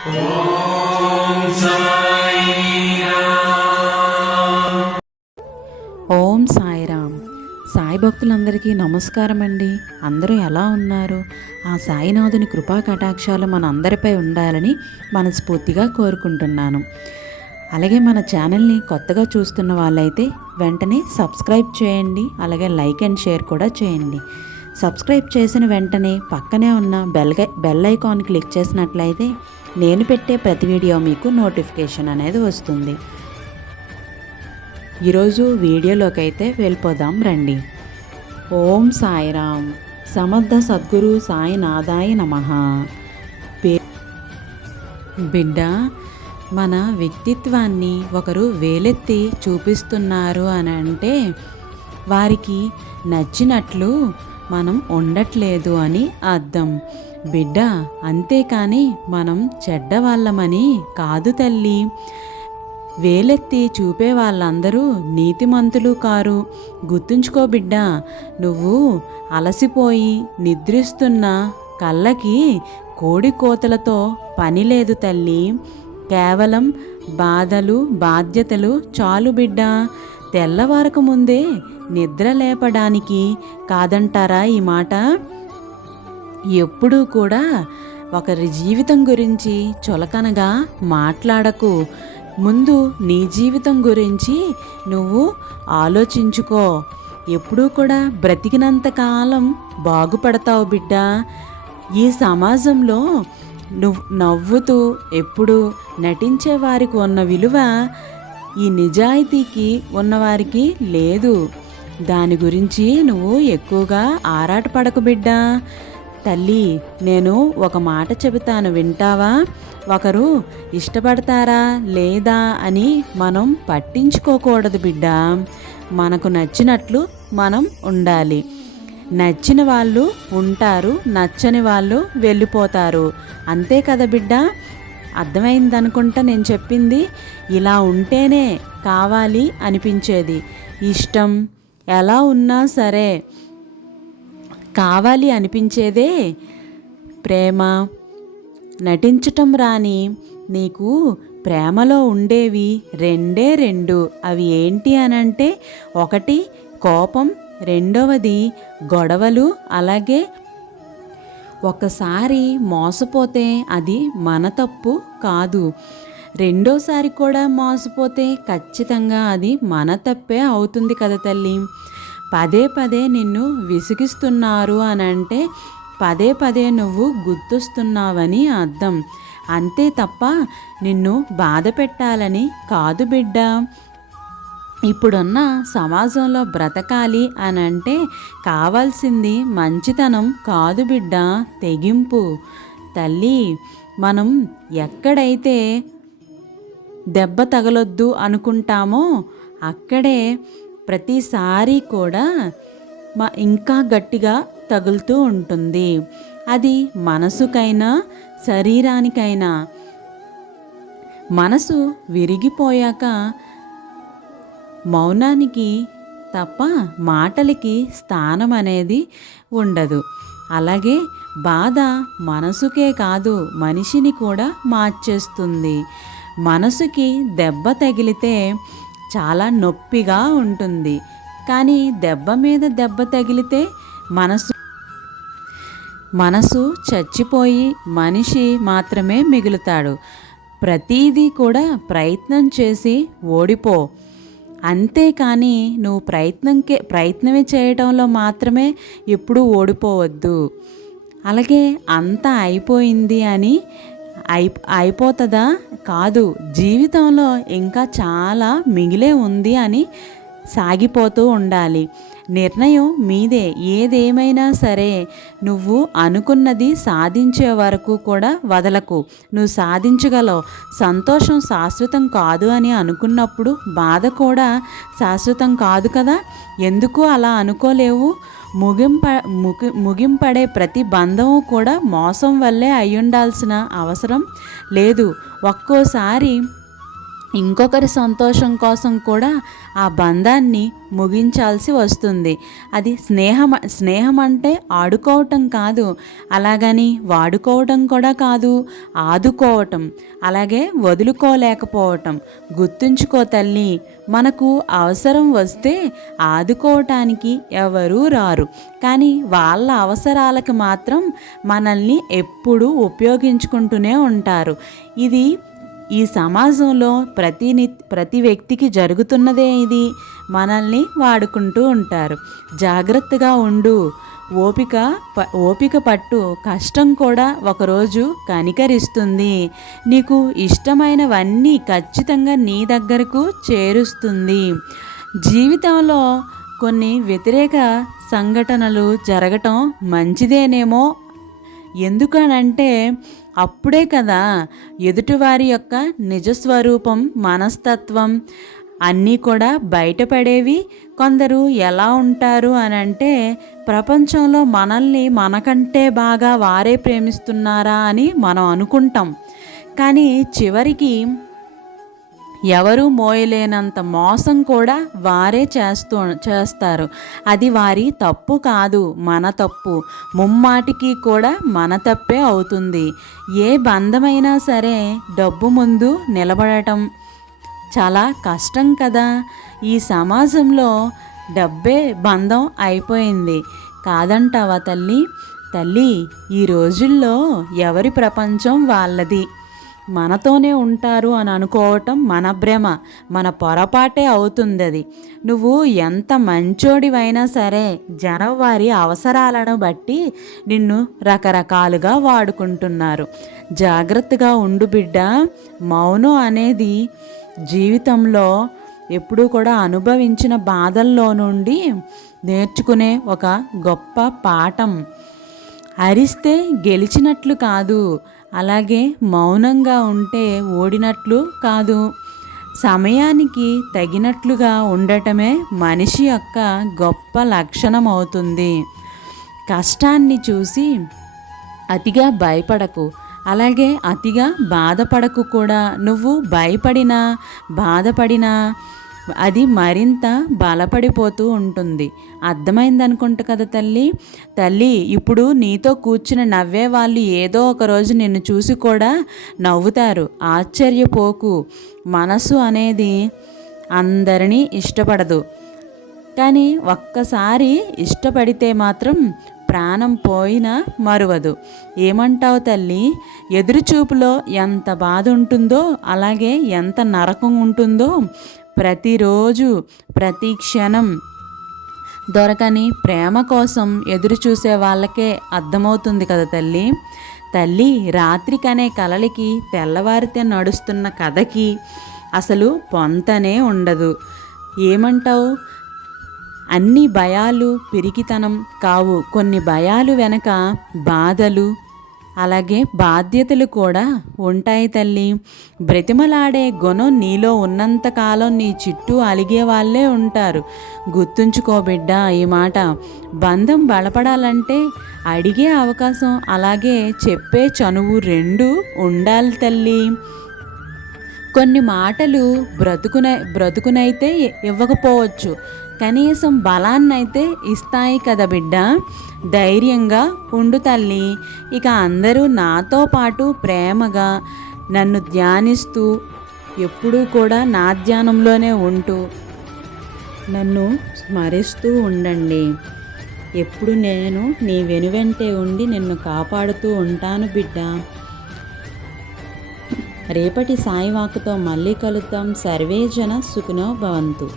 ఓం సాయిరామ్. సాయి భక్తులందరికీ నమస్కారం అండి. అందరూ ఎలా ఉన్నారు? ఆ సాయినాథుని కృపా కటాక్షాలు మన అందరిపై ఉండాలని మనస్ఫూర్తిగా కోరుకుంటున్నాను. అలాగే మన ఛానల్ని కొత్తగా చూస్తున్న వాళ్ళైతే వెంటనే సబ్స్క్రైబ్ చేయండి. అలాగే లైక్ అండ్ షేర్ కూడా చేయండి. సబ్స్క్రైబ్ చేసిన వెంటనే పక్కనే ఉన్న బెల్ ఐకాన్ క్లిక్ చేసినట్లయితే నేను పెట్టే ప్రతి వీడియో మీకు నోటిఫికేషన్ అనేది వస్తుంది. ఈరోజు వీడియోలోకి అయితే వెళ్ళిపోదాం రండి. ఓం సాయిరామ్. సమర్థ సద్గురు సాయినాథాయ నమః. బిడ్డ, మన వ్యక్తిత్వాన్ని ఒకరు వేలెత్తి చూపిస్తున్నారు అని అంటే వారికి నచ్చినట్లు మనం ఉండట్లేదు అని అర్థం బిడ్డ. అంతేకాని మనం చెడ్డవాళ్ళమని కాదు తల్లి. వేలెత్తి చూపే వాళ్ళందరూ నీతిమంతులు కారు. గుర్తుంచుకో బిడ్డ. నువ్వు అలసిపోయి నిద్రిస్తున్న కళ్ళకి కోడి కోతలతో పని లేదు తల్లి. కేవలం బాధలు బాధ్యతలు చాలు బిడ్డ. తెల్లవారక ముందే నిద్ర లేపడానికి కాదంటారా ఈ మాట? ఎప్పుడూ కూడా ఒకరి జీవితం గురించి చులకనగా మాట్లాడకు. ముందు నీ జీవితం గురించి నువ్వు ఆలోచించుకో. ఎప్పుడూ కూడా బ్రతికినంతకాలం బాగుపడతావు బిడ్డ. ఈ సమాజంలో నువ్వు నవ్వుతూ ఎప్పుడు నటించే వారికి ఉన్న విలువ ఈ నిజాయితీకి ఉన్నవారికి లేదు. దాని గురించి నువ్వు ఎక్కువగా ఆరాటపడకు బిడ్డ. తల్లి, నేను ఒక మాట చెబుతాను, వింటావా? ఒకరు ఇష్టపడతారా లేదా అని మనం పట్టించుకోకూడదు బిడ్డ. మనకు నచ్చినట్లు మనం ఉండాలి. నచ్చిన వాళ్ళు ఉంటారు, నచ్చని వాళ్ళు వెళ్ళిపోతారు. అంతే కదా బిడ్డ? అర్థమైందనుకుంటా నేను చెప్పింది. ఇలా ఉంటేనే కావాలి అనిపించేది. ఇష్టం ఎలా ఉన్నా సరే కావాలి అనిపించేదే ప్రేమ. నటించటం రాని నీకు ప్రేమలో ఉండేవి రెండే రెండు. అవి ఏంటి అనంటే, ఒకటి కోపం, రెండవది గొడవలు. అలాగే ఒకసారి మోసపోతే అది మన తప్పు కాదు. రెండోసారి కూడా మోసపోతే ఖచ్చితంగా అది మన తప్పే అవుతుంది కదా తల్లి. పదే పదే నిన్ను విసిగిస్తున్నారు అని అంటే పదే పదే నువ్వు గుర్తొస్తున్నావని అర్థం. అంతే తప్ప నిన్ను బాధ పెట్టాలని కాదు బిడ్డ. ఇప్పుడున్న సమాజంలో బ్రతకాలి అని అంటే కావాల్సింది మంచితనం కాదు బిడ్డ, తెగింపు. తల్లి, మనం ఎక్కడైతే దెబ్బ తగలొద్దు అనుకుంటామో అక్కడే ప్రతిసారి కూడా ఇంకా గట్టిగా తగులుతూ ఉంటుంది. అది మనసుకైనా శరీరానికైనా. మనసు విరిగిపోయాక మౌనానికి తప్ప మాటలకి స్థానం అనేది ఉండదు. అలాగే బాధ మనసుకే కాదు మనిషిని కూడా మార్చేస్తుంది. మనసుకి దెబ్బ తగిలితే చాలా నొప్పిగా ఉంటుంది. కానీ దెబ్బ మీద దెబ్బ తగిలితే మనసు చచ్చిపోయి మనిషి మాత్రమే మిగులుతాడు. ప్రతీదీ కూడా ప్రయత్నం చేసి ఓడిపో. అంతేకాని నువ్వు ప్రయత్నమే చేయటంలో మాత్రమే ఎప్పుడూ ఓడిపోవద్దు. అలాగే అంతా అయిపోయింది అని అయిపోతుందా? కాదు. జీవితంలో ఇంకా చాలా మిగిలే ఉంది అని సాగిపోతూ ఉండాలి. నిర్ణయం మీదే. ఏదేమైనా సరే నువ్వు అనుకున్నది సాధించే వరకు కూడా వదలకు. నువ్వు సాధించగలవు. సంతోషం శాశ్వతం కాదు అని అనుకున్నప్పుడు బాధ కూడా శాశ్వతం కాదు కదా. ఎందుకు అలా అనుకోలేవు? ముగింపడే ప్రతి బంధము కూడా మోసం వల్లే అయ్యుండాల్సిన అవసరం లేదు. ఒక్కోసారి ఇంకొకరి సంతోషం కోసం కూడా ఆ బంధాన్ని ముగించాల్సి వస్తుంది. అది స్నేహం అంటే ఆడుకోవటం కాదు, అలాగని వాడుకోవటం కూడా కాదు, ఆదుకోవటం, అలాగే వదులుకోలేకపోవటం. గుర్తుంచుకో తల్లి, మనకు అవసరం వస్తే ఆదుకోవటానికి ఎవరూ రారు, కానీ వాళ్ళ అవసరాలకు మాత్రం మనల్ని ఎప్పుడూ ఉపయోగించుకుంటూనే ఉంటారు. ఇది ఈ సమాజంలో ప్రతి వ్యక్తికి జరుగుతున్నదే ఇది. మనల్ని వాడుకుంటూ ఉంటారు. జాగ్రత్తగా ఉండు, ఓపిక పట్టు, కష్టం కూడా ఒకరోజు కనికరిస్తుంది. నీకు ఇష్టమైనవన్నీ ఖచ్చితంగా నీ దగ్గరకు చేరుస్తుంది. జీవితంలో కొన్ని వ్యతిరేక సంఘటనలు జరగటం మంచిదేనేమో. ఎందుకనంటే అప్పుడే కదా ఎదుటివారి యొక్క నిజస్వరూపం, మనస్తత్వం అన్నీ కూడా బయటపడేవి. కొందరు ఎలా ఉంటారు అని అంటే, ప్రపంచంలో మనల్ని మనకంటే బాగా వారే ప్రేమిస్తున్నారా అని మనం అనుకుంటాం, కానీ చివరికి ఎవరూ మోయలేనంత మోసం కూడా వారే చేస్తారు. అది వారి తప్పు కాదు, మన తప్పు. ముమ్మాటికి కూడా మన తప్పే అవుతుంది. ఏ బంధమైనా సరే డబ్బు ముందు నిలబడటం చాలా కష్టం కదా. ఈ సమాజంలో డబ్బే బంధం అయిపోయింది, కాదంటావా తల్లి? తల్లి, ఈ రోజుల్లో ఎవరి ప్రపంచం వాళ్ళది. మనతోనే ఉంటారు అని అనుకోవటం మన భ్రమ, మన పొరపాటే అవుతుంది అది. నువ్వు ఎంత మంచోడివైనా సరే జనం వారి అవసరాలను బట్టి నిన్ను రకరకాలుగా వాడుకుంటున్నారు. జాగ్రత్తగా ఉండు బిడ్డ. మౌనం అనేది జీవితంలో ఎప్పుడూ కూడా అనుభవించిన బాధల్లో నుండి నేర్చుకునే ఒక గొప్ప పాఠం. అరిస్తే గెలిచినట్లు కాదు, అలాగే మౌనంగా ఉంటే ఓడినట్లు కాదు. సమయానికి తగినట్లుగా ఉండటమే మనిషి యొక్క గొప్ప లక్షణం అవుతుంది. కష్టాన్ని చూసి అతిగా భయపడకు, అలాగే అతిగా బాధపడకు కూడా. నువ్వు భయపడినా బాధపడినా అది మరింత బలపడిపోతూ ఉంటుంది. అర్థమైందనుకుంటా కదా తల్లి? తల్లి, ఇప్పుడు నీతో కూర్చుని నవ్వే వాళ్ళు ఏదో ఒక రోజు నిన్ను చూసి కూడా నవ్వుతారు. ఆశ్చర్యపోకు. మనసు అనేది అందరినీ ఇష్టపడదు, కానీ ఒక్కసారి ఇష్టపడితే మాత్రం ప్రాణం పోయినా మరువదు. ఏమంటావు తల్లి? ఎదురుచూపులో ఎంత బాధ ఉంటుందో, అలాగే ఎంత నరకం ఉంటుందో ప్రతిరోజు ప్రతి క్షణం దొరకని ప్రేమ కోసం ఎదురు చూసే వాళ్ళకే అర్థమవుతుంది కదా తల్లి. తల్లి, రాత్రికనే కలలకి తెల్లవారితే నడుస్తున్న కథకి అసలు పొంతనే ఉండదు. ఏమంటావు? అన్ని భయాలు పిరికితనం కావు. కొన్ని భయాలు వెనక బాధలు, అలాగే బాధ్యతలు కూడా ఉంటాయి తల్లి. బ్రతిమలాడే గుణం నీలో ఉన్నంతకాలం నీ చుట్టూ అలిగే వాళ్ళే ఉంటారు. గుర్తుంచుకో బిడ్డ ఈ మాట. బంధం బలపడాలంటే అడిగే అవకాశం, అలాగే చెప్పే చనువు రెండూ ఉండాలి తల్లి. కొన్ని మాటలు బ్రతుకునైతే ఇవ్వకపోవచ్చు, కనీసం బలాన్నైతే ఇస్తాయి కదా బిడ్డ. ధైర్యంగా ఉండు తల్లి. ఇక అందరూ నాతో పాటు ప్రేమగా నన్ను ధ్యానిస్తూ, ఎప్పుడూ కూడా నా ధ్యానంలోనే ఉంటూ నన్ను స్మరిస్తూ ఉండండి. ఎప్పుడు నేను నీ వెనువెంటే ఉండి నిన్ను కాపాడుతూ ఉంటాను బిడ్డ. రేపటి సాయి వాక్కుతో మళ్ళీ కలుద్దాం. సర్వేజన సుఖినో భవంతు.